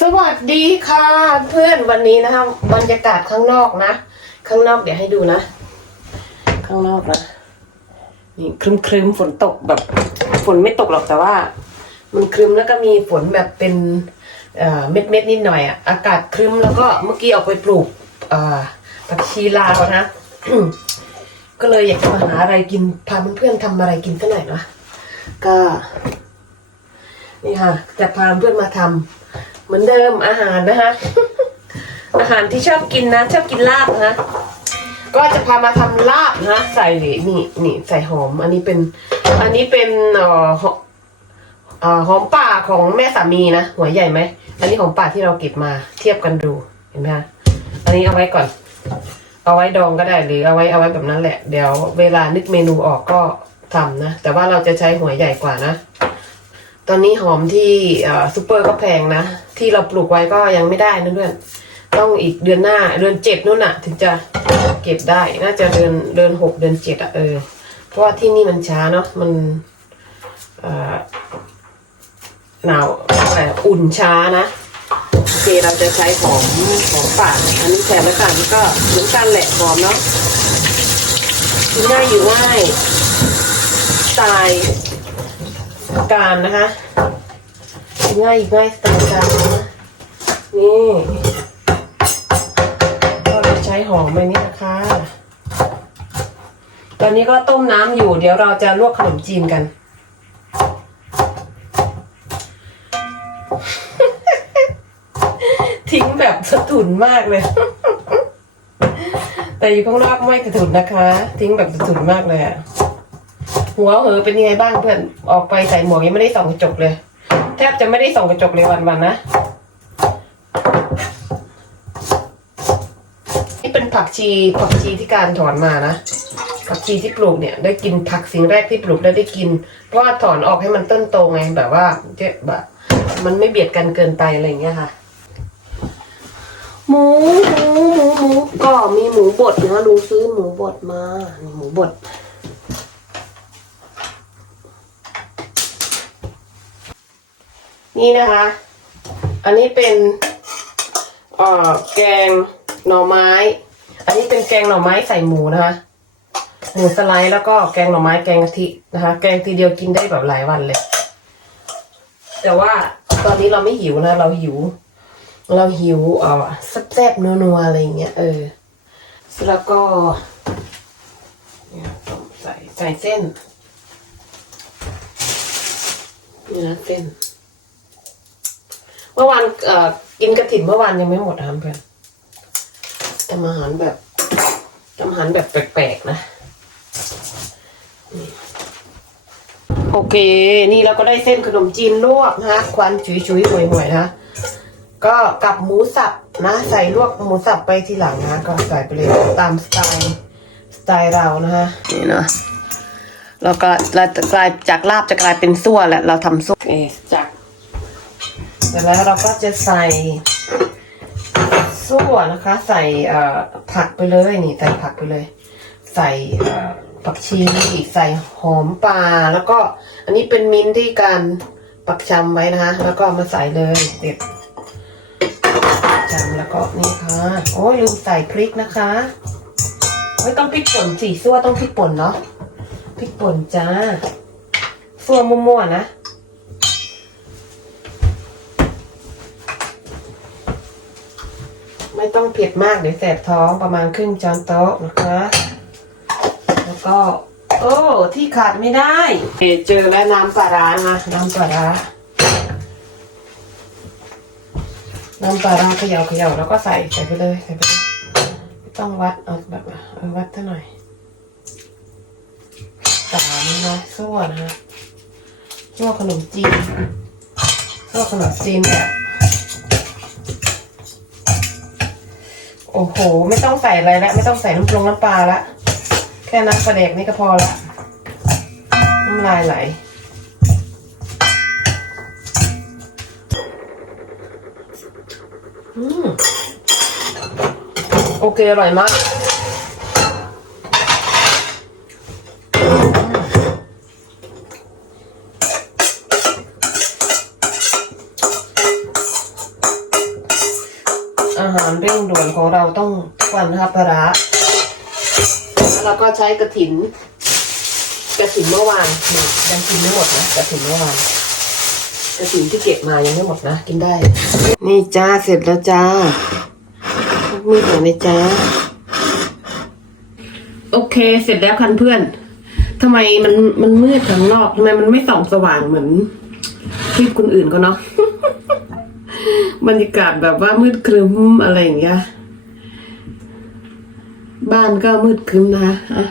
สวัสดีค่ะเพื่อนวันนี้นะคะบรรยากาศข้างนอกนะ ข้างนอกเดี๋ยวให้ดูนะ ข้างนอกนะนี่ครึมครึมฝนตกแบบฝนไม่ตกหรอกแต่ว่า มันครึมแล้วก็มีฝนแบบเป็นเอ่อเม็ดเม็ดนิดหน่อยอะอากาศครึมแล้วก็เมื่อกี้ออกไปปลูกเอ่อผักชีลาวนะก็เลยอยากจะมาหาอะไรกินพาเพื่อนๆทำอะไรกินกันหน่อยนะก็ นี่ค่ะจะพาเพื่อนมาทำ เหมือนเดิมอาหารนะคะ อาหารที่ชอบกินนะ ชอบกินลาบนะก็จะพามาทำลาบนะใส่นี่นี่ใส่หอม อันนี้เป็น อันนี้เป็นเอ่อหอมป่าของแม่สามีนะหัวใหญ่ไหมอันนี้หอมป่าที่เราเก็บมาเทียบกันดูเห็นไหมคะอันนี้เอาไว้ก่อน เอาไว้ดองก็ได้หรือเอาไว้เอาไว้แบบนั้นแหละ เดี๋ยวเวลานึกเมนูออกก็ทำนะ แต่ว่าเราจะใช้หัวใหญ่กว่านะ ตอนนี้หอมที่เอ่อซูเปอร์ก็แพงนะ ที่เราปลูกไว้ก็ยังไม่ได้นะเพื่อนต้องอีกเดือนหน้าเดือนเจ็ดนู่นน่ะ ถึงจะเก็บได้น่าจะเดือนเดือนหกเดือนเจ็ดอะเออ เพราะว่าที่นี่มันช้าเนาะมันเอ่อหนาวอะไรอุ่นช้านะโอเคเราจะใช้หอมหอมป่าอันนี้แถมไว้ก่อนนี่ก็เหมือนกันแหละหอมเนาะกินง่ายอยู่ง่ายสไตล์ การนะคะง่ายง่ายสไตล์การนะนี่ก็เราใช้หอมไปนี่นะคะ ตอนนี้ก็ต้มน้ำอยู่ เดี๋ยวเราจะลวกขนมจีนกัน ทิ้งแบบสะทุนมากเลย แต่อยู่ข้างนอกไม่สะทุนนะคะ ทิ้งแบบสะทุนมากเลยอะ หัวเหอเป็นยังไงบ้างเพื่อนออกไปใส่หมวกยังไม่ได้ส่องกระจกเลย แทบจะไม่ได้ส่องกระจกเลยวันๆนนะนี่เป็นผักชีผักชีที่การถอนมานะผักชีที่ปลูกเนี่ย ได้กินผักสิ่งแรกที่ปลูกแล้ได้กิน เพราะว่าถอนออกให้มันต้นโตไงแบบว่าเจ๊แบบมันไม่เบียดกันเกินไปอะไรอย่างเงี้ยค่ะหมูหมูหมูหมูก็มีหมูบดนะลุงซื้อหมูบดมาหมูบด นี่นะคะ อันนี้เป็นแกงหน่อไม้ อันนี้เป็นแกงหน่อไม้ใส่หมูนะคะ หมูสไลด์แล้วก็แกงหน่อไม้แกงกะทินะคะ แกงทีเดียวกินได้แบบหลายวันเลย แต่ว่าตอนนี้เราไม่หิวนะ เราหิว เราหิวเอ่อแซ่บๆนัวๆอะไรอย่างเงี้ยเออ แล้วก็ใส่ใส่เส้นนี่นะเส้น เมื่อวานเอ่อกินกระถิ่นเมื่อวานยังไม่หมดนะครับเพื่อนทำอาหารแบบทำอาหารแบบแปลกๆนะนี่โอเค นี่เราก็ได้เส้นขนมจีนลวกนะควันชุยๆห่วยๆนะก็กับหมูสับนะใส่ลวกหมูสับไปทีหลังนะ ก็ใส่ไปเลยตามสไตล์สไตล์เรานะฮะนี่นะแล้วก็เราจะกลายจากลาบจะกลายเป็นซั่วแหละเราทำซั่วเอจากเส ร็จแล้วเราก็จะใส่ซั่วนะคะ ใส่ผักไปเลยนี่ใส่ผักไปเลย ใส่ผักชีอีกใส่หอมปลาแล้วก็อันนี้เป็นมิ้นที่การปักชำไว้นะคะ แล้วก็มาใส่เลยเด็ดจำแล้วก็นี่ค่ะโอ้ยลืมใส่พริกนะคะไม่ต้องพริกป่นสีซั่วต้องพริกป่นเนาะพริกป่นจ้าซั่วมั่วๆนะ ไม่ต้องเผ็ดมากเดี๋ยวแสบท้องประมาณครึ่งช้อนโต๊ะนะคะ แล้วก็ โอ้ ที่ขาดไม่ได้เอ่อเจอแล้วน้ำปลาร้านะน้ำปลาร้าน้ำปลาร้าเขย่าเขย่าแล้วก็ใส่ใส่ไปเลยใส่ไปเลยไม่ต้องวัดเอาแบบเออวัดเท่าหน่อยสามนะซั่วนะฮะซั่วขนมจีนซั่วขนมจีนแบบ โอ้โห ไม่ต้องใส่อะไรแล้วไม่ต้องใส่น้ำปรุงน้ำปลาละแค่น้ำปลาเดกนี่ก็พอละน้ำลายไหลอืมโอเค อร่อยมาก ด่วนของเราต้องทุกวันนะครับปลาร้าแล้วเราก็ใช้กระถิน กระถินเมื่อวานนี่ยังกินไม่หมดนะกระถินเมื่อวานกระถินที่เก็บมายังไม่หมดนะ กินได้ นี่จ้าเสร็จแล้วจ้ามืดหน่อยนะจ้าโอเค เสร็จแล้วคันเพื่อนทำไมมันมันมืดข้างนอกทำไมมันไม่ส่องสว่างเหมือนคลิปคนอื่นเขาเนาะ บรรยากาศแบบว่ามืดครึ้มอะไรอย่างเงี้ย บ้านก็มืดครึ้มนะคะ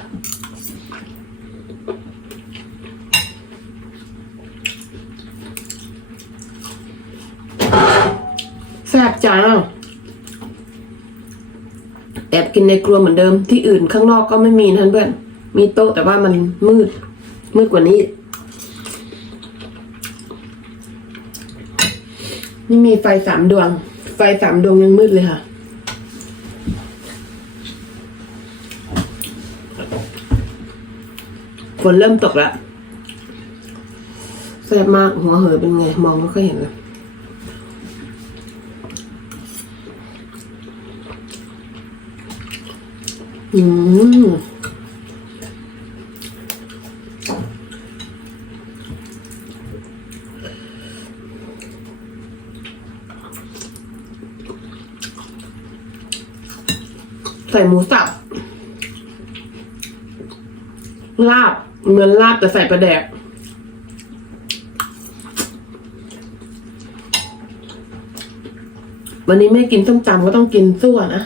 แซ่บจ้าแอบกินในครัวเหมือนเดิมที่อื่นข้างนอกก็ไม่มีนเพื่อนมีโต๊ะแต่ว่ามันมืดมืดกว่านี้ ไม่มีไฟสามดวง ไฟสามดวงยังมืดเลยค่ะ ฝนเริ่มตกแล้วแซ่บมากหัวเหอเป็นไง มองไม่ค่อยเห็นเลยอืม ใส่หมูสับลาบเหมือนลาบแต่ใส่ปลาแดกวันนี้ไม่กินส้มตำก็ต้องกินซั่วนะ